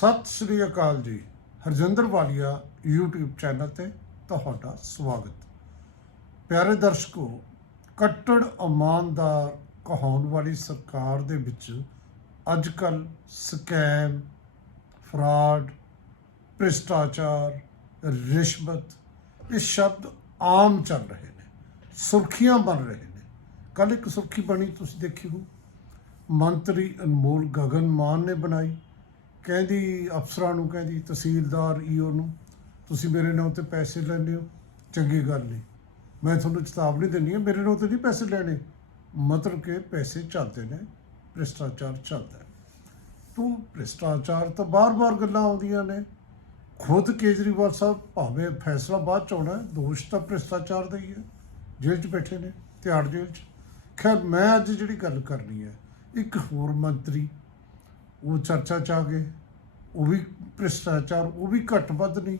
ਸਤਿ ਸ੍ਰੀ ਅਕਾਲ ਜੀ। ਹਰਜਿੰਦਰ ਵਾਲੀਆ, YouTube channel ਤੇ ਤੁਹਾਡਾ ਸਵਾਗਤ। ਪਿਆਰੇ ਦਰਸ਼ਕੋ, ਕੱਟੜ ਇਮਾਨਦਾਰ ਕਹਾਉਣ ਵਾਲੀ ਸਰਕਾਰ ਦੇ ਵਿੱਚ ਅੱਜ ਕੱਲ ਸਕੈਮ ਫਰਾਡ ਭ੍ਰਿਸ਼ਟਾਚਾਰ, ਰਿਸ਼ਵਤ, ਇਹ ਸ਼ਬਦ ਆਮ ਚੱਲ ਰਹੇ ਨੇ, ਸੁਰਖੀਆਂ ਬਣ ਰਹੇ ਨੇ। ਕੱਲ ਇੱਕ ਸੁਰਖੀ ਬਣੀ, ਤੁਸੀਂ ਦੇਖੀ ਹੋ ਮੰਤਰੀ ਅਨਮੋਲ ਗਗਨ ਮਾਨ ਨੇ ਬਣਾਈ। ਕਹਿੰਦੀ ਅਫਸਰਾਂ ਨੂੰ ਕਹਿੰਦੀ, ਤਹਿਸੀਲਦਾਰ ਈਓ ਨੂੰ, ਤੁਸੀਂ ਮੇਰੇ ਨਾਂ ਤੇ ਪੈਸੇ ਲੈਂਦੇ ਹੋ। ਚੰਗੀ ਗੱਲ ਨਹੀਂ ਮੈਂ ਤੁਹਾਨੂੰ ਚੇਤਾਵਨੀ ਦਿੰਦੀ ਹਾਂ, ਮੇਰੇ ਨਾਂ ਤੇ ਨਹੀਂ ਪੈਸੇ ਲੈਣੇ। ਮਤਲਬ ਕਿ ਪੈਸੇ ਚੱਲਦੇ ਨੇ, ਭ੍ਰਿਸ਼ਟਾਚਾਰ ਚੱਲਦਾ ਤੂੰ ਭ੍ਰਿਸ਼ਟਾਚਾਰ ਤਾਂ ਬਾਰ-ਬਾਰ ਗੱਲਾਂ ਆਉਂਦੀਆਂ ਨੇ। ਖੁਦ ਕੇਜਰੀਵਾਲ ਸਾਹਿਬ ਭਾਵੇਂ ਫੈਸਲਾ ਬਾਅਦ ਚ ਆਉਣਾ, ਦੋਸ਼ ਤਾਂ ਭ੍ਰਿਸ਼ਟਾਚਾਰ ਦਾ ਹੀ ਹੈ। ਜੇਲ੍ਹ 'ਚ ਬੈਠੇ ਨੇ ਤਿਹਾੜ ਜੇਲ੍ਹ 'ਚ। ਖੈਰ, ਮੈਂ ਅੱਜ ਜਿਹੜੀ ਗੱਲ ਕਰਨੀ ਹੈ, ਇੱਕ ਹੋਰ ਮੰਤਰੀ ਉਹ ਚਰਚਾ ਚ ਆ ਗਏ, ਉਹ ਵੀ ਭ੍ਰਿਸ਼ਟਾਚਾਰ, ਉਹ ਵੀ ਘੱਟ ਵੱਧ ਨਹੀਂ।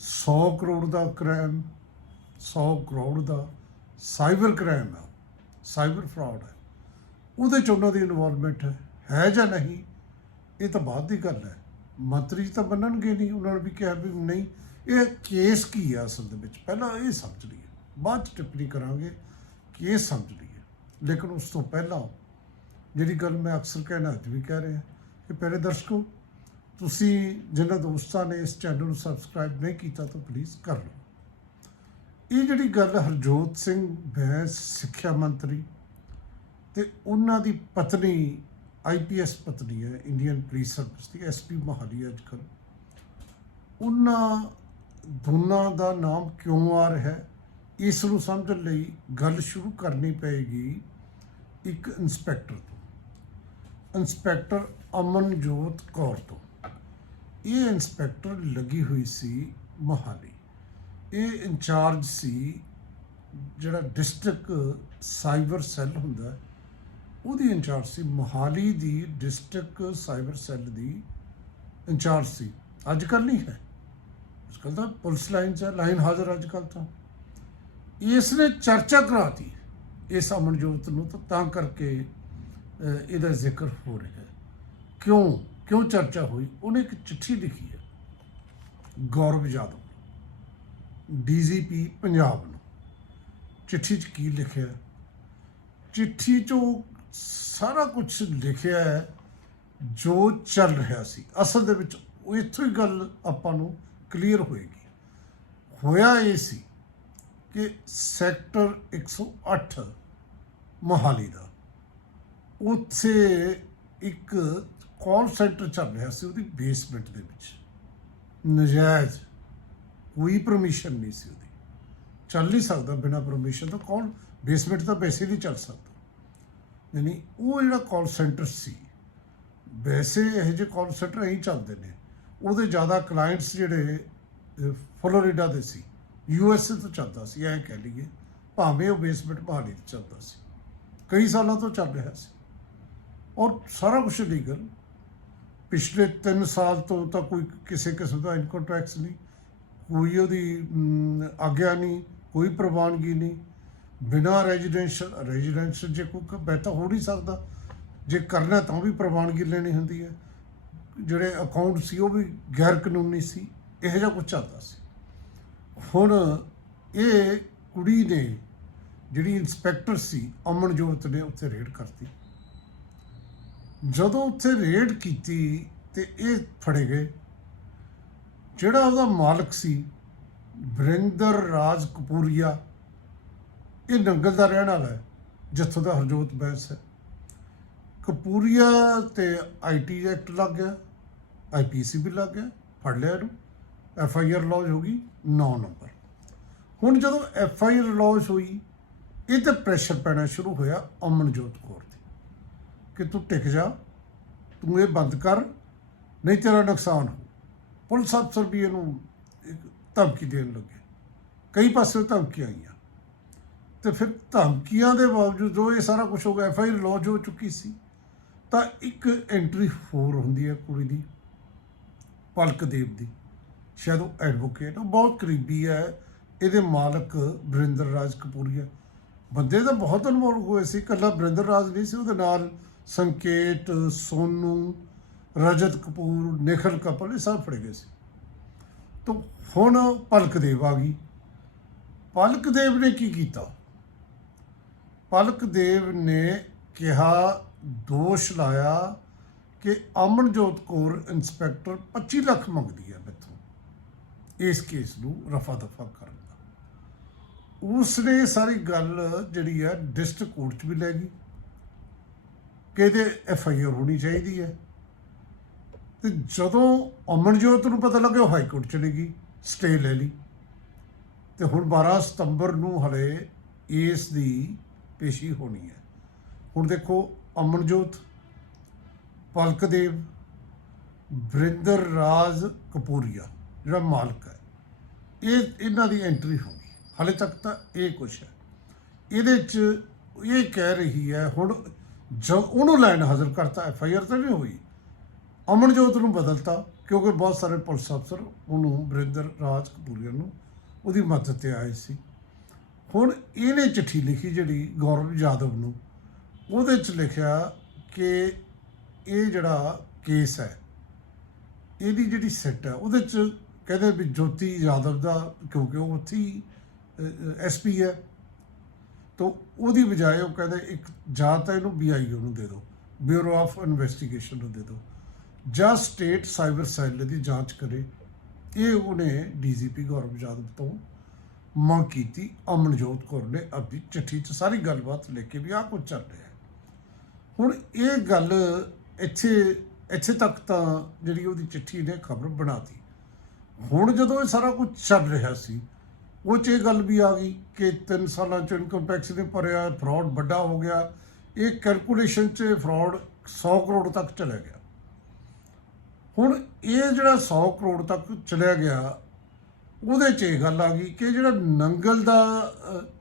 100 ਕਰੋੜ ਦਾ ਕ੍ਰਾਈਮ 100 ਕਰੋੜ ਦਾ ਸਾਈਬਰ ਕ੍ਰਾਈਮ ਹੈ ਸਾਈਬਰ ਫਰਾਡ ਹੈ ਉਹਦੇ ਚ ਉਹਨਾਂ ਦੀ ਇਨਵੋਲਵਮੈਂਟ ਹੈ ਹੈ ਜਾਂ ਨਹੀਂ, ਇਹ ਤਾਂ ਬਾਅਦ ਦੀ ਗੱਲ ਹੈ। ਮੰਤਰੀ ਤਾਂ ਬਣਨਗੇ ਨਹੀਂ, ਉਹਨਾਂ ਨੇ ਵੀ ਕਿਹਾ ਵੀ ਨਹੀਂ, ਇਹ ਕੇਸ ਕੀ ਹੈ ਅਸਲ ਦੇ ਵਿੱਚ? ਪਹਿਲਾਂ ਇਹ ਸਮਝ ਲਈਏ, ਬਾਅਦ ਚ ਟਿੱਪਣੀ ਕਰਾਂਗੇ ਕੇਸ ਸਮਝ ਲਈਏ। ਲੇਕਿਨ ਉਸ ਤੋਂ ਪਹਿਲਾਂ ਜਿਹੜੀ ਗੱਲ ਮੈਂ ਅਕਸਰ ਕਹਿਣਾ ਅੱਜ ਵੀ ਕਹਿ ਰਿਹਾ ਕਿ ਪਹਿਲੇ ਦਰਸ਼ਕੋ, ਤੁਸੀਂ ਜਿਨ੍ਹਾਂ ਦੋਸਤਾਂ ਨੇ ਇਸ ਚੈਨਲ ਨੂੰ ਸਬਸਕ੍ਰਾਈਬ ਨਹੀਂ ਕੀਤਾ ਤਾਂ ਪਲੀਜ਼ ਕਰ ਲਓ। ਇਹ ਜਿਹੜੀ ਗੱਲ ਹਰਜੋਤ ਸਿੰਘ ਬੈਂਸ ਸਿੱਖਿਆ ਮੰਤਰੀ ਤੇ ਉਹਨਾਂ ਦੀ ਪਤਨੀ ਆਈਪੀਐਸ ਪਤਨੀ ਹੈ ਇੰਡੀਅਨ ਪੁਲਿਸ ਸਰਵਿਸ ਦੀ ਐਸਪੀ ਮਹਾਲੀ ਅੱਜ ਕੱਲ੍ਹ ਉਹਨਾਂ ਦੋਨਾਂ ਦਾ ਨਾਮ ਕਿਉਂ ਆ ਰਿਹਾ ਹੈ? ਇਸ ਨੂੰ ਸਮਝਣ ਲਈ ਗੱਲ ਸ਼ੁਰੂ ਕਰਨੀ ਪਏਗੀ ਇੱਕ ਇੰਸਪੈਕਟਰ ਤੋਂ। ਇੰਸਪੈਕਟਰ ਅਮਨਜੋਤ ਕੌਰ ਤੋਂ। ਇਹ ਇੰਸਪੈਕਟਰ ਲੱਗੀ ਹੋਈ ਸੀ ਮੋਹਾਲੀ। ਇਹ ਇੰਚਾਰਜ ਸੀ ਜਿਹੜਾ ਡਿਸਟ੍ਰਿਕਟ ਸਾਈਬਰ ਸੈੱਲ ਹੁੰਦਾ। ਉਹਦੀ ਇੰਚਾਰਜ ਸੀ ਮੋਹਾਲੀ ਦੀ ਡਿਸਟ੍ਰਿਕਟ ਸਾਈਬਰ ਸੈੱਲ ਦੀ ਇੰਚਾਰਜ ਸੀ। ਅੱਜ ਕੱਲ ਨਹੀਂ ਹੈ। ਅੱਜ ਕੱਲ ਤਾਂ ਪੁਲਿਸ ਲਾਈਨ 'ਚ ਹੈ, ਲਾਈਨ ਹਾਜ਼ਰ ਅੱਜ ਕੱਲ ਤਾਂ। ਇਸ ਨੇ ਚਰਚਾ ਕਰਾਤੀ ਇਸ ਅਮਨਜੋਤ ਨੂੰ ਤਾਂ ਤਾਂ ਕਰਕੇ ਇਹਦਾ ਜ਼ਿਕਰ ਹੋ ਰਿਹਾ ਹੈ। ਕਿਉਂ ਕਿਉਂ ਚਰਚਾ ਹੋਈ? ਉਹਨੇ ਇੱਕ ਚਿੱਠੀ ਲਿਖੀ ਹੈ, ਗੌਰਵ ਯਾਦਵ ਡੀਜੀਪੀ ਪੰਜਾਬ ਨੂੰ। ਚਿੱਠੀ 'ਚ ਕੀ ਲਿਖਿਆ ਚਿੱਠੀ 'ਚ ਉਹ ਸਾਰਾ ਕੁਝ ਲਿਖਿਆ ਹੈ, ਜੋ ਚੱਲ ਰਿਹਾ ਸੀ। ਅਸਲ ਦੇ ਵਿੱਚ ਉਹ ਇੱਥੋਂ ਹੀ ਗੱਲ ਆਪਾਂ ਨੂੰ ਕਲੀਅਰ ਹੋਏਗੀ। ਹੋਇਆ ਇਹ ਸੀ ਕਿ ਸੈਕਟਰ 108 ਮੋਹਾਲੀ ਦਾ, ਉੱਥੇ ਇੱਕ ਕਾਲ ਸੈਂਟਰ ਚੱਲ ਰਿਹਾ ਸੀ ਉਹਦੀ ਬੇਸਮੈਂਟ ਦੇ ਵਿੱਚ। ਨਜਾਇਜ਼ ਕੋਈ ਪਰਮਿਸ਼ਨ ਨਹੀਂ ਸੀ ਉਹਦੀ। ਚੱਲ ਨਹੀਂ ਸਕਦਾ ਬਿਨਾ ਪਰਮਿਸ਼ਨ ਤੋਂ। ਕੌਣ? ਬੇਸਮੈਂਟ ਤਾਂ ਵੈਸੇ ਨਹੀਂ ਚੱਲ ਸਕਦਾ। ਯਾਨੀ ਉਹ ਜਿਹੜਾ ਕਾਲ ਸੈਂਟਰ ਸੀ, ਵੈਸੇ ਇਹ ਜਿਹੇ ਕਾਲ ਸੈਂਟਰ ਐਂ ਹੀ ਚੱਲਦੇ ਨੇ। ਉਹਦੇ ਜ਼ਿਆਦਾ ਕਲਾਇੰਟਸ ਜਿਹੜੇ ਫਲੋਰੀਡਾ ਦੇ ਸੀ ਯੂ ਯੂਐਸਏ ਤੋਂ ਚੱਲਦਾ ਸੀ, ਐਂ ਕਹਿ ਲਈਏ। ਭਾਵੇਂ ਉਹ ਬੇਸਮੈਂਟ ਬਹਾਲੀ 'ਤੇ ਚੱਲਦਾ ਸੀ। ਕਈ ਸਾਲਾਂ ਤੋਂ ਚੱਲ ਰਿਹਾ ਸੀ। ਔਰ ਸਾਰਾ ਕੁਝ ਲੀਗਲ ਪਿਛਲੇ 3 ਸਾਲ ਤੋਂ ਤਾਂ ਕੋਈ ਕਿਸੇ ਕਿਸਮ ਦਾ ਇਨਕਮ ਟੈਕਸ ਨਹੀਂ, ਕੋਈ ਉਹਦੀ ਆਗਿਆ ਨਹੀਂ, ਕੋਈ ਪ੍ਰਵਾਨਗੀ ਨਹੀਂ। ਬਿਨਾ ਰੈਜ਼ੀਡੈਂਸ਼ੀਅਲ ਰੈਜ਼ੀਡੈਂਸ਼ੀਅਲ ਜੇ ਕੋਈ ਬੈਠਾ ਹੋ ਨਹੀਂ ਸਕਦਾ। ਜੇ ਕਰਨਾ ਤਾਂ ਵੀ ਪ੍ਰਵਾਨਗੀ ਲੈਣੀ ਹੁੰਦੀ ਹੈ। ਜਿਹੜੇ ਅਕਾਊਂਟ ਸੀ ਉਹ ਵੀ ਗੈਰ ਕਾਨੂੰਨੀ ਸੀ, ਇਹੋ ਜਿਹਾ ਕੁਝ ਚੱਲਦਾ ਸੀ। ਹੁਣ ਇਹ ਕੁੜੀ ਨੇ ਜਿਹੜੀ ਇੰਸਪੈਕਟਰ ਸੀ, ਅਮਨਜੋਤ ਨੇ ਉੱਥੇ ਰੇਡ ਕਰਤੀ। ਜਦੋਂ ਉੱਥੇ ਰੇਡ ਕੀਤੀ ਤੇ ਇਹ ਫੜੇ ਗਏ, ਜਿਹੜਾ ਉਹਦਾ ਮਾਲਕ ਸੀ ਵਰਿੰਦਰ ਰਾਜ ਕਪੂਰੀਆ, ਇਹ ਨੰਗਲ ਦਾ ਰਹਿਣ ਵਾਲਾ ਹੈ, ਜਿੱਥੋਂ ਦਾ ਹਰਜੋਤ ਬੈਂਸ ਹੈ। ਕਪੂਰੀਆ ਤੇ ਆਈਟੀ ਐਕਟ ਲੱਗ ਗਿਆ ਆਈਪੀਸੀ ਵੀ ਲੱਗ ਗਿਆ, ਫੜ ਲਿਆ ਇਹਨੂੰ, ਐਫ ਆਈ ਆਰ ਲੌਜ ਹੋ ਗਈ 9 ਨੰਬਰ। ਹੁਣ ਜਦੋਂ ਐਫ ਆਈ ਆਰ ਲੌਜ ਹੋਈ ਇਹ ਤੇ ਪ੍ਰੈਸ਼ਰ ਪੈਣਾ ਸ਼ੁਰੂ ਹੋਇਆ ਅਮਨਜੋਤ ਕੌਰ ਕਿ ਤੂੰ ਟਿਕ ਜਾ, ਤੂੰ ਇਹ ਬੰਦ ਕਰ, ਨਹੀਂ ਤੇਰਾ ਨੁਕਸਾਨ। ਹੋ ਪੁਲਿਸ ਅਫਸਰ ਵੀ ਇਹਨੂੰ ਇੱਕ ਧਮਕੀ ਦੇਣ ਲੱਗੇ। ਕਈ ਪਾਸੇ ਧਮਕੀਆਂ ਆਈਆਂ। ਤੇ ਫਿਰ ਧਮਕੀਆਂ ਦੇ ਬਾਵਜੂਦ ਜੋ ਇਹ ਸਾਰਾ ਕੁਝ ਹੋ ਗਿਆ ਐਫ ਆਈ ਆਰ ਲੌਜ ਹੋ ਚੁੱਕੀ ਸੀ, ਤਾਂ ਇੱਕ ਐਂਟਰੀ ਹੋਰ ਹੁੰਦੀ ਹੈ ਕੁੜੀ ਦੀ, ਪਲਕ ਦੇਵ ਦੀ। ਸ਼ਾਇਦ ਉਹ ਐਡਵੋਕੇਟ ਉਹ ਬਹੁਤ ਕਰੀਬੀ ਹੈ। ਇਹਦੇ ਮਾਲਕ ਵਰਿੰਦਰ ਰਾਜ ਕਪੂਰੀਆ। ਬੰਦੇ ਤਾਂ ਬਹੁਤ ਇਨਵੋਲਵ ਹੋਏ ਸੀ, ਇਕੱਲਾ ਵਰਿੰਦਰ ਰਾਜ ਨਹੀਂ ਸੀ, ਉਹਦੇ ਨਾਲ ਸੰਕੇਤ, ਸੋਨੂ, ਰਜਤ ਕਪੂਰ, ਨਿਖਲ ਕਪਲ ਇਹ ਸਭ ਫੜੇ ਗਏ ਸੀ। ਤਾਂ ਹੁਣ ਪਲਕ ਦੇਵ ਆ ਗਈ। ਪਲਕ ਦੇਵ ਨੇ ਕੀ ਕੀਤਾ? ਪਲਕ ਦੇਵ ਨੇ ਕਿਹਾ, ਦੋਸ਼ ਲਾਇਆ ਕਿ ਅਮਨਜੋਤ ਕੌਰ ਇੰਸਪੈਕਟਰ 25 ਲੱਖ ਮੰਗਦੀ ਹੈ ਮੈਥੋਂ, ਇਸ ਕੇਸ ਨੂੰ ਰਫਾ ਦਫਾ ਕਰਨ ਦਾ। ਉਸ ਉਸਨੇ ਸਾਰੀ ਗੱਲ ਜਿਹੜੀ ਹੈ ਡਿਸਟ੍ਰਿਕਟ ਕੋਰਟ 'ਚ ਵੀ ਲੈ ਗਈ। ਕਿ ਇਹਦੇ ਐਫ ਆਈ ਆਰ ਹੋਣੀ ਚਾਹੀਦੀ ਹੈ? ਤੇ ਜਦੋਂ ਅਮਨਜੋਤ ਨੂੰ ਪਤਾ ਲੱਗਿਆ ਉਹ ਹਾਈ ਕੋਰਟ ਚਲੀ ਗਈ, ਸਟੇ ਲੈ ਲਈ। ਤੇ ਹੁਣ 12 ਸਤੰਬਰ ਨੂੰ ਹਲੇ ਇਸ ਦੀ ਪੇਸ਼ੀ ਹੋਣੀ ਹੈ। ਹੁਣ ਦੇਖੋ ਅਮਨਜੋਤ, ਪਲਕਦੇਵ ਬ੍ਰਿੰਦਰ ਰਾਜ ਕਪੂਰੀਆ, ਜਿਹੜਾ ਮਾਲਕ ਹੈ, ਇਹ ਇਹਨਾਂ ਦੀ ਐਂਟਰੀ ਹੋਣੀ ਹਲੇ ਤੱਕ ਤਾਂ ਇਹ ਕੁਛ ਹੈ। ਇਹਦੇ ਚ ਇਹ ਕਹਿ ਰਹੀ ਹੈ, ਹੁਣ ਜਦ ਉਹਨੂੰ ਲਾਈਨ ਹਾਜ਼ਰ ਕਰਤਾ, ਐਫ ਆਈ ਆਰ ਤਾਂ ਨਹੀਂ ਹੋਈ। ਅਮਨਜੋਤ ਨੂੰ ਬਦਲਤਾ, ਕਿਉਂਕਿ ਬਹੁਤ ਸਾਰੇ ਪੁਲਿਸ ਅਫਸਰ ਉਹਨੂੰ ਬ੍ਰਿੰਦਰ ਰਾਜ ਕਪੂਰੀਆ ਨੂੰ ਉਹਦੀ ਮਦਦ ਤੇ ਆਏ ਸੀ। ਹੁਣ ਇਹਨੇ ਚਿੱਠੀ ਲਿਖੀ ਜਿਹੜੀ ਗੌਰਵ ਯਾਦਵ ਨੂੰ, ਉਹਦੇ ਚ ਲਿਖਿਆ ਕਿ ਇਹ ਜਿਹੜਾ ਕੇਸ ਹੈ, ਇਹਦੀ ਜਿਹੜੀ ਸੈੱਟ ਹੈ, ਉਹਦੇ ਚ ਕਹਿੰਦੇ ਵੀ ਜੋਤੀ ਯਾਦਵ ਦਾ, ਕਿਉਂਕਿ ਉਹ ਉੱਥੇ ਹੀ ਐਸਪੀ ਹੈ। ਤਾਂ ਉਹਦੀ ਬਜਾਏ ਉਹ ਕਹਿੰਦੇ ਇੱਕ ਜਾਂ ਤਾਂ ਇਹਨੂੰ ਬੀਆਈਓ ਨੂੰ ਦੇ ਦਿਓ ਬਿਊਰੋ ਆਫ ਇਨਵੈਸਟੀਗੇਸ਼ਨ ਨੂੰ ਦੇ ਦਿਓ, ਜਾਂ ਸਟੇਟ ਸਾਈਬਰ ਸੈੱਲ ਦੀ ਜਾਂਚ ਕਰੇ। ਇਹ ਉਹਨੇ ਡੀਜੀਪੀ ਗੌਰਵ ਯਾਦਵ ਤੋਂ ਮੰਗ ਕੀਤੀ। ਅਮਨਜੋਤ ਕੌਰ ਨੇ ਆਪਣੀ ਚਿੱਠੀ 'ਚ ਸਾਰੀ ਗੱਲਬਾਤ ਲਿਖ ਕੇ ਵੀ ਆਹ ਕੁਝ ਚੱਲ ਰਿਹਾ ਹੁਣ ਇਹ ਗੱਲ ਇੱਥੇ ਇੱਥੇ ਤੱਕ ਤਾਂ ਜਿਹੜੀ ਉਹਦੀ ਚਿੱਠੀ ਨੇ ਖਬਰ ਬਣਾਤੀ ਹੁਣ ਜਦੋਂ ਇਹ ਸਾਰਾ ਕੁਝ ਚੱਲ ਰਿਹਾ ਸੀ ਉਹ 'ਚ ਇਹ ਗੱਲ ਵੀ ਆ ਗਈ ਕਿ 3 ਸਾਲਾਂ 'ਚ ਇਨਕਮ ਟੈਕਸ ਨੇ ਭਰਿਆ ਫਰਾਡ ਵੱਡਾ ਹੋ ਗਿਆ। ਇਹ ਕੈਲਕੂਲੇਸ਼ਨ 'ਚ ਫਰਾਡ 100 ਕਰੋੜ ਤੱਕ ਚਲਾ ਗਿਆ। ਹੁਣ ਇਹ ਜਿਹੜਾ 100 ਕਰੋੜ ਤੱਕ ਚਲਿਆ ਗਿਆ, ਉਹਦੇ 'ਚ ਇਹ ਗੱਲ ਆ ਗਈ ਕਿ ਜਿਹੜਾ ਨੰਗਲ ਦਾ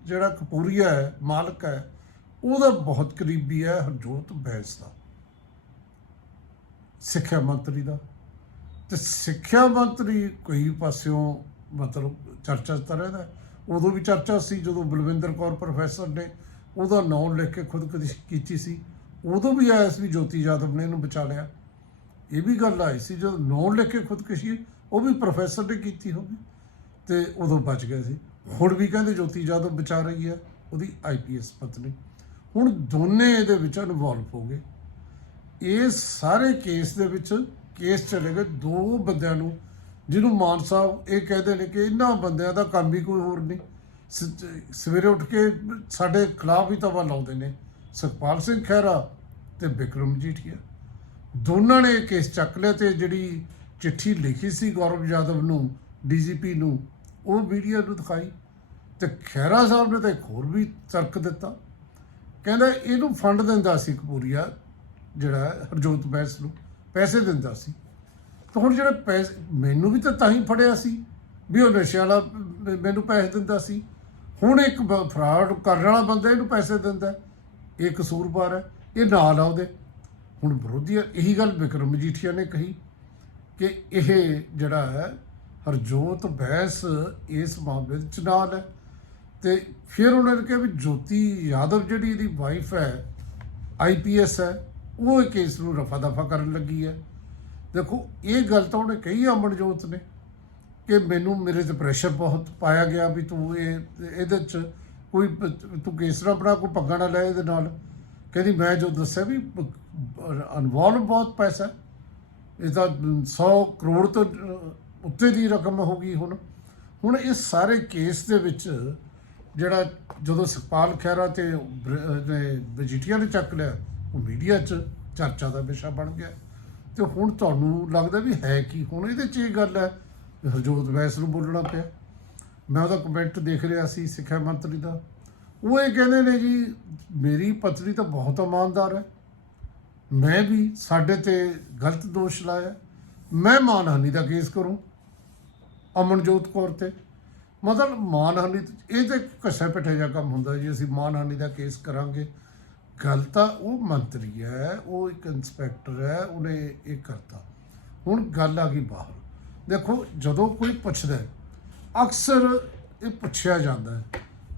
ਜਿਹੜਾ ਕਪੂਰੀਆ ਹੈ, ਮਾਲਕ ਹੈ, ਉਹਦਾ ਬਹੁਤ ਕਰੀਬੀ ਹੈ ਹਰਜੋਤ ਬੈਂਸ ਦਾ, ਸਿੱਖਿਆ ਮੰਤਰੀ ਦਾ। ਤੇ ਸਿੱਖਿਆ ਮੰਤਰੀ ਕੋਈ ਪਾਸਿਓਂ ਮਤਲਬ ਚਰਚਾ ਤਾਂ ਰਹਿੰਦਾ ਉਦੋਂ ਵੀ ਚਰਚਾ ਸੀ ਜਦੋਂ ਬਲਵਿੰਦਰ ਕੌਰ ਪ੍ਰੋਫੈਸਰ ਨੇ ਉਹਦਾ ਨਾਮ ਲਿਖ ਕੇ ਖੁਦਕੁਸ਼ੀ ਕੀਤੀ ਸੀ। ਉਦੋਂ ਵੀ ਆਇਆ ਸੀ ਵੀ ਜੋਤੀ ਯਾਦਵ ਨੇ ਇਹਨੂੰ ਬਚਾ ਲਿਆ। ਇਹ ਵੀ ਗੱਲ ਆਈ ਸੀ, ਜਦੋਂ ਨਾਮ ਲਿਖ ਕੇ ਖੁਦਕੁਸ਼ੀ ਉਹ ਵੀ ਪ੍ਰੋਫੈਸਰ ਨੇ ਕੀਤੀ ਹੋਵੇ ਤੇ ਉਦੋਂ ਬਚ ਗਿਆ ਸੀ। ਹੁਣ ਵੀ ਕਹਿੰਦੇ ਜੋਤੀ ਯਾਦਵ ਬਚਾ ਰਹੀ ਹੈ, ਉਹਦੀ ਆਈਪੀਐਸ ਪਤਨੀ। ਹੁਣ ਦੋਨੇ ਇਹਦੇ ਵਿੱਚ ਇਨਵੋਲਵ ਹੋ ਗਏ। ਇਹ ਸਾਰੇ ਕੇਸ ਦੇ ਵਿੱਚ ਕੇਸ ਚਲੇ ਗਏ। ਦੋ ਬੰਦਿਆਂ ਨੂੰ ਜਿਹਨੂੰ ਮਾਨ ਸਾਹਿਬ ਇਹ ਕਹਿੰਦੇ ਨੇ ਕਿ ਇਹਨਾਂ ਬੰਦਿਆਂ ਦਾ ਕੰਮ ਹੀ ਕੋਈ ਹੋਰ ਨਹੀਂ। ਸ- ਸਵੇਰੇ ਉੱਠ ਕੇ ਸਾਡੇ ਖਿਲਾਫ ਹੀ ਤਵਾ ਲਾਉਂਦੇ ਨੇ। ਸੁਖਪਾਲ ਸਿੰਘ ਖਹਿਰਾ ਤੇ ਬਿਕਰਮ ਜੀਠੀਆ। ਦੋਨਾਂ ਨੇ ਇਹ ਕੇਸ ਚੱਕ ਲਿਆ ਤੇ ਜਿਹੜੀ ਚਿੱਠੀ ਲਿਖੀ ਸੀ ਗੌਰਵ ਯਾਦਵ ਨੂੰ, ਡੀਜੀਪੀ ਨੂੰ, ਉਹ ਵੀਡੀਓ ਨੂੰ ਦਿਖਾਈ। ਤੇ ਖਹਿਰਾ ਸਾਹਿਬ ਨੇ ਤਾਂ ਇੱਕ ਹੋਰ ਵੀ ਤਰਕ ਦਿੱਤਾ। ਕਹਿੰਦਾ ਇਹਨੂੰ ਫੰਡ ਦਿੰਦਾ ਸੀ ਕਪੂਰੀਆ, ਜਿਹੜਾ ਹਰਜੋਤ ਬੈਂਸ ਨੂੰ, ਪੈਸੇ ਦਿੰਦਾ ਸੀ। ਤਾਂ ਹੁਣ ਜਿਹੜੇ ਪੈਸੇ, ਮੈਨੂੰ ਵੀ ਤਾਂ ਤਾਂ ਹੀ ਫੜਿਆ ਸੀ ਵੀ ਉਹ ਨਸ਼ੇ ਵਾਲਾ ਮੈਨੂੰ ਪੈਸੇ ਦਿੰਦਾ ਸੀ। ਹੁਣ ਇੱਕ ਫਰਾਡ ਕਰਨ ਵਾਲਾ ਬੰਦਾ ਇਹਨੂੰ ਪੈਸੇ ਦਿੰਦਾ ਇਹ ਕਸੂਰਵਾਰ ਹੈ, ਇਹ ਨਾਲ ਆ ਹੁਣ ਵਿਰੋਧੀ ਇਹੀ ਗੱਲ ਵਿਕਰਮ ਮਜੀਠੀਆ ਨੇ ਕਹੀ ਕਿ ਇਹ ਜਿਹੜਾ ਹੈ, ਹਰਜੋਤ ਬੈਂਸ ਇਸ ਮਾਮਲੇ ਵਿੱਚ ਨਾਲ ਹੈ। ਤੇ ਫਿਰ ਉਹਨਾਂ ਨੇ ਕਿਹਾ ਵੀ ਜੋਤੀ ਯਾਦਵ ਜਿਹੜੀ ਇਹਦੀ ਵਾਈਫ ਹੈ ਆਈਪੀਐਸ ਹੈ, ਉਹ ਇਹ ਕੇਸ ਨੂੰ ਰਫਾ ਦਫਾ ਕਰਨ ਲੱਗੀ ਹੈ। ਦੇਖੋ, ਇਹ ਗੱਲ ਤਾਂ ਉਹਨੇ ਕਹੀ ਅਮਨਜੋਤ ਨੇ ਕਿ ਮੈਨੂੰ ਮੇਰੇ ਤੇ ਪ੍ਰੈਸ਼ਰ ਬਹੁਤ ਪਾਇਆ ਗਿਆ ਵੀ ਤੂੰ ਇਹ, ਇਹਦੇ ਚ ਕੋਈ ਤੂੰ ਕੇਸ ਨਾ ਬਣਾ, ਕੋਈ ਪੱਗਾ ਨਾ ਲੈ ਇਹਦੇ ਨਾਲ। ਕਹਿੰਦੀ, ਮੈਂ ਜੋ ਦੱਸਿਆ ਵੀ ਅਨਵੋਲਵ ਬਹੁਤ ਪੈਸਾ। ਇਹਦਾ ਇਹ 100 ਕਰੋੜ ਤੋਂ ਉੱਤੇ ਦੀ ਰਕਮ ਹੋ ਗਈ ਹੁਣ। ਹੁਣ ਇਸ ਸਾਰੇ ਕੇਸ ਦੇ ਵਿੱਚ ਜਿਹੜਾ ਜਦੋਂ ਸੁਖਪਾਲ ਖਹਿਰਾ ਤੇ ਬ੍ਰ- ਨੇ ਚੱਕ ਲਿਆ, ਉਹ ਮੀਡੀਆ 'ਚ ਚਰਚਾ ਦਾ ਵਿਸ਼ਾ ਬਣ ਗਿਆ। ਤੇ ਹੁਣ ਤੁਹਾਨੂੰ ਲੱਗਦਾ ਵੀ ਹੈ ਕੀ? ਹੁਣ ਇਹਦੇ 'ਚ ਇਹ ਗੱਲ ਹੈ। ਹਰਜੋਤ ਵੈਸ ਨੂੰ ਬੋਲਣਾ ਪਿਆ। ਮੈਂ ਉਹਦਾ ਕਮੈਂਟ ਦੇਖ ਰਿਹਾ ਸੀ ਸਿੱਖਿਆ ਮੰਤਰੀ ਦਾ। ਉਹ ਇਹ ਕਹਿੰਦੇ ਨੇ ਜੀ, ਮੇਰੀ ਪਤਨੀ ਤਾਂ ਬਹੁਤ ਇਮਾਨਦਾਰ ਹੈ। ਮੈਂ ਵੀ ਸਾਡੇ ਤੇ ਗਲਤ ਦੋਸ਼ ਲਾਇਆ। ਮੈਂ ਮਾਨਹਾਨੀ ਦਾ ਕੇਸ ਕਰੂੰ ਅਮਨਜੋਤ ਕੌਰ ਤੇ। ਮਤਲਬ ਮਾਨਹਾਨੀ ਇਹ ਤੇ ਘੱਸੇ ਪਿੱਠੇ ਜਿਹਾ ਕੰਮ ਹੁੰਦਾ ਜੀ। ਅਸੀਂ ਮਾਨਹਾਨੀ ਦਾ ਕੇਸ ਕਰਾਂਗੇ। ਗੱਲ ਤਾਂ ਉਹ ਮੰਤਰੀ ਹੈ, ਉਹ ਇੱਕ ਇੰਸਪੈਕਟਰ ਹੈ, ਉਹਨੇ ਇਹ ਕਰਤਾ। ਹੁਣ ਗੱਲ ਆ ਗਈ ਬਾਹਰ। ਦੇਖੋ, ਜਦੋਂ ਕੋਈ ਪੁੱਛਦਾ ਅਕਸਰ ਇਹ ਪੁੱਛਿਆ ਜਾਂਦਾ ਹੈ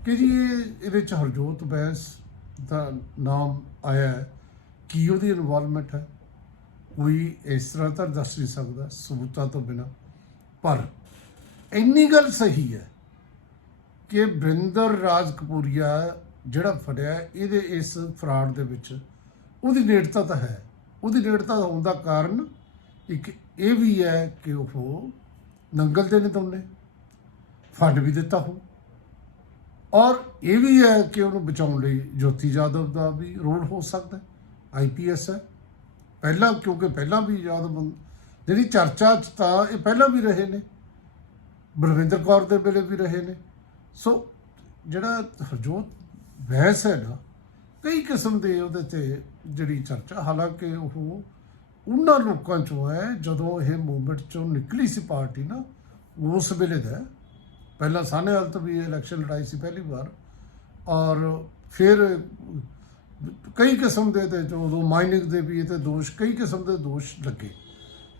ਕਿ ਜੀ ਇਹ ਇਹਦੇ ਚ ਹਰਜੋਤ ਬੈਂਸ ਦਾ ਨਾਮ ਆਇਆ ਹੈ, ਕੀ ਉਹਦੀ ਇਨਵੋਲਵਮੈਂਟ ਹੈ? ਕੋਈ ਇਸ ਤਰ੍ਹਾਂ ਤਾਂ ਦੱਸ ਨਹੀਂ ਸਕਦਾ, ਸਬੂਤਾਂ ਤੋਂ ਬਿਨਾ। ਪਰ ਇੰਨੀ ਗੱਲ ਸਹੀ ਹੈ ਕਿ ਬਰਿੰਦਰ ਰਾਜ ਕਪੂਰੀਆ ਜਿਹੜਾ ਫੜਿਆ ਇਹਦੇ ਇਸ ਫਰਾਡ ਦੇ ਵਿੱਚ ਉਹਦੀ ਨੇੜਤਾ ਤਾਂ ਹੈ। ਉਹਦੀ ਨੇੜਤਾ ਹੋਣ ਦਾ ਕਾਰਨ ਇੱਕ ਇਹ ਵੀ ਹੈ ਕਿ ਉਹ ਨੰਗਲ ਦੇ ਨੇ ਦੋਨੇ। ਫੰਡ ਵੀ ਦਿੱਤਾ ਹੋ ਔਰ ਇਹ ਵੀ ਹੈ ਕਿ ਉਹਨੂੰ ਬਚਾਉਣ ਲਈ ਜੋਤੀ ਜਾਦਵ ਦਾ ਵੀ ਰੋਲ ਹੋ ਸਕਦਾ ਆਈਪੀਐਸ ਹੈ। ਪਹਿਲਾਂ, ਕਿਉਂਕਿ ਪਹਿਲਾਂ ਵੀ ਯਾਦਵ ਜਿਹੜੀ ਚਰਚਾ ਤਾਂ ਇਹ ਪਹਿਲਾਂ ਵੀ ਰਹੇ ਨੇ। ਬਲਵਿੰਦਰ ਕੌਰ ਦੇ ਵੇਲੇ ਵੀ ਰਹੇ ਨੇ। ਸੋ ਜਿਹੜਾ ਹਰਜੋਤ ਬਹਿਸ ਹੈ ਨਾ, ਕਈ ਕਿਸਮ ਦੇ ਉਹਦੇ ਤੇ ਜਿਹੜੀ ਚਰਚਾ, ਹਾਲਾਂਕਿ ਉਹ ਉਹਨਾਂ ਲੋਕਾਂ ਚੋਂ ਹੈ, ਜਦੋਂ ਇਹ ਮੂਵਮੈਂਟ ਚੋਂ ਨਿਕਲੀ ਸੀ ਪਾਰਟੀ ਨਾ, ਉਸ ਵੇਲੇ ਦਾ ਪਹਿਲਾਂ ਸਾਨੇ ਹਾਲ ਤੋਂ ਵੀ ਇਲੈਕਸ਼ਨ ਲੜਾਈ ਸੀ ਪਹਿਲੀ ਵਾਰ, ਔਰ ਫਿਰ ਕਈ ਕਿਸਮ ਦੇ ਤੇ ਉਦੋਂ ਮਾਈਨਿੰਗ ਦੇ ਵੀ ਇਹ ਤੇ ਦੋਸ਼, ਕਈ ਕਿਸਮ ਦੇ ਦੋਸ਼ ਲੱਗੇ।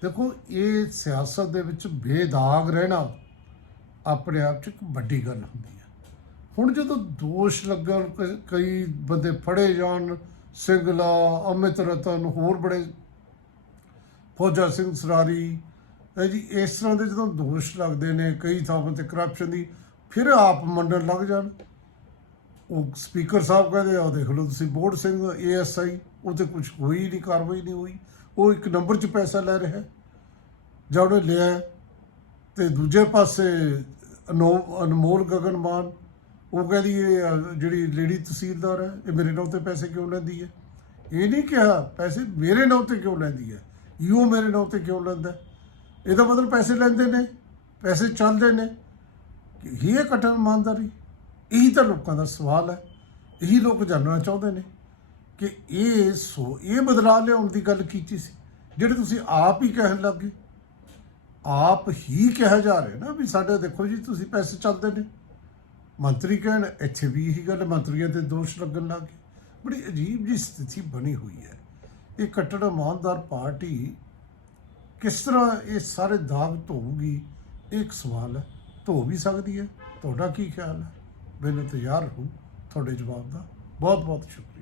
ਦੇਖੋ, ਇਹ ਸਿਆਸਤ ਦੇ ਵਿੱਚ ਬੇਦਾਗ ਰਹਿਣਾ ਆਪਣੇ ਆਪ 'ਚ ਇੱਕ ਵੱਡੀ ਗੱਲ ਹੁੰਦੀ ਹੁਣ ਜਦੋਂ ਦੋਸ਼ ਲੱਗਣ ਕ- ਕਈ ਬੰਦੇ ਫੜੇ ਜਾਣ ਸਿੰਗਲਾ ਅਮਿਤ ਰਤਨ ਹੋਰ ਬੜੇ ਫੌਜਾ ਸਿੰਘ ਸਰਾਰੀ ਇਹ ਜੀ ਇਸ ਤਰ੍ਹਾਂ ਦੇ ਜਦੋਂ ਦੋਸ਼ ਲੱਗਦੇ ਨੇ ਕਈ ਥਾਵਾਂ ਤੇ ਕਰਪਸ਼ਨ ਦੀ ਫਿਰ ਆਪ ਮੰਡਲ ਲੱਗ ਜਾਣ। ਉਹ ਸਪੀਕਰ ਸਾਹਿਬ ਕਹਿੰਦੇ ਆ ਦੇਖ ਲਓ ਤੁਸੀਂ ਬੋਰਡ ਸਿੰਘ ਏਐਸਆਈ ਉਹ ਤੇ ਕੁਝ ਹੋਈ ਨਹੀਂ ਕਾਰਵਾਈ ਨਹੀਂ ਹੋਈ। ਉਹ ਇੱਕ ਨੰਬਰ 'ਚ ਪੈਸਾ ਲੈ ਰਿਹਾ ਜਾਂ ਉਹਨੇ ਲਿਆ ਹੈ, ਤੇ ਦੂਜੇ ਪਾਸੇ ਅਨੋ- ਅਨਮੋਲ ਗਗਨਮਾਨ ਉਹ ਕਹਿੰਦੀ, ਇਹ ਜਿਹੜੀ ਲੇਡੀ ਤਹਿਸੀਲਦਾਰ ਹੈ, ਇਹ ਮੇਰੇ ਨਾਂ ਤੇ ਪੈਸੇ ਕਿਉਂ ਲੈਂਦੀ ਹੈ? ਇਹ ਨਹੀਂ ਕਿਹਾ, ਪੈਸੇ ਮੇਰੇ ਨਾਂ ਤੇ ਕਿਉਂ ਲੈਂਦੀ ਹੈ? ਯੂ ਮੇਰੇ ਨਾਂ ਤੇ ਕਿਉਂ ਲੈਂਦਾ ਇਹਦਾ ਮਤਲਬ ਪੈਸੇ ਲੈਂਦੇ ਨੇ, ਪੈਸੇ ਚੱਲਦੇ ਨੇ। ਇਹ ਹੈ ਇਮਾਨਦਾਰੀ। ਇਹੀ ਤਾਂ ਲੋਕਾਂ ਦਾ ਸਵਾਲ ਹੈ। ਇਹੀ ਲੋਕ ਜਾਣਨਾ ਚਾਹੁੰਦੇ ਨੇ ਕਿ ਇਹ ਸੋ, ਇਹ ਬਦਲਾਅ ਲਿਆਉਣ ਦੀ ਗੱਲ ਕੀਤੀ ਸੀ, ਜਿਹੜੇ ਤੁਸੀਂ ਆਪ ਹੀ ਕਹਿਣ ਲੱਗੇ ਆਪ ਹੀ ਕਿਹਾ ਜਾ ਰਿਹਾ ਨਾ ਵੀ ਸਾਡੇ, ਦੇਖੋ ਜੀ, ਤੁਸੀਂ ਪੈਸੇ ਚੱਲਦੇ ਨੇ। ਮੰਤਰੀ ਕਹਿਣ, ਇੱਥੇ ਵੀ ਇਹੀ ਗੱਲ ਮੰਤਰੀਆਂ ਤੇ ਦੋਸ਼ ਲੱਗਣ ਲੱਗ ਗਏ। ਬੜੀ ਅਜੀਬ ਜੀ ਸਥਿਤੀ ਬਣੀ ਹੋਈ ਹੈ। ਇਹ ਕੱਟੜ ਇਮਾਨਦਾਰ ਪਾਰਟੀ ਕਿਸ ਤਰ੍ਹਾਂ ਇਹ ਸਾਰੇ ਦਾਗ ਧੋਊਗੀ? ਇਹ ਇੱਕ ਸਵਾਲ ਹੈ। ਧੋ ਵੀ ਸਕਦੀ ਹੈ। ਤੁਹਾਡਾ ਕੀ ਖਿਆਲ ਹੈ? ਮੈਨੂੰ ਤਿਆਰ ਰਹੂ ਤੁਹਾਡੇ ਜਵਾਬ ਦਾ। ਬਹੁਤ ਬਹੁਤ ਸ਼ੁਕਰੀਆ।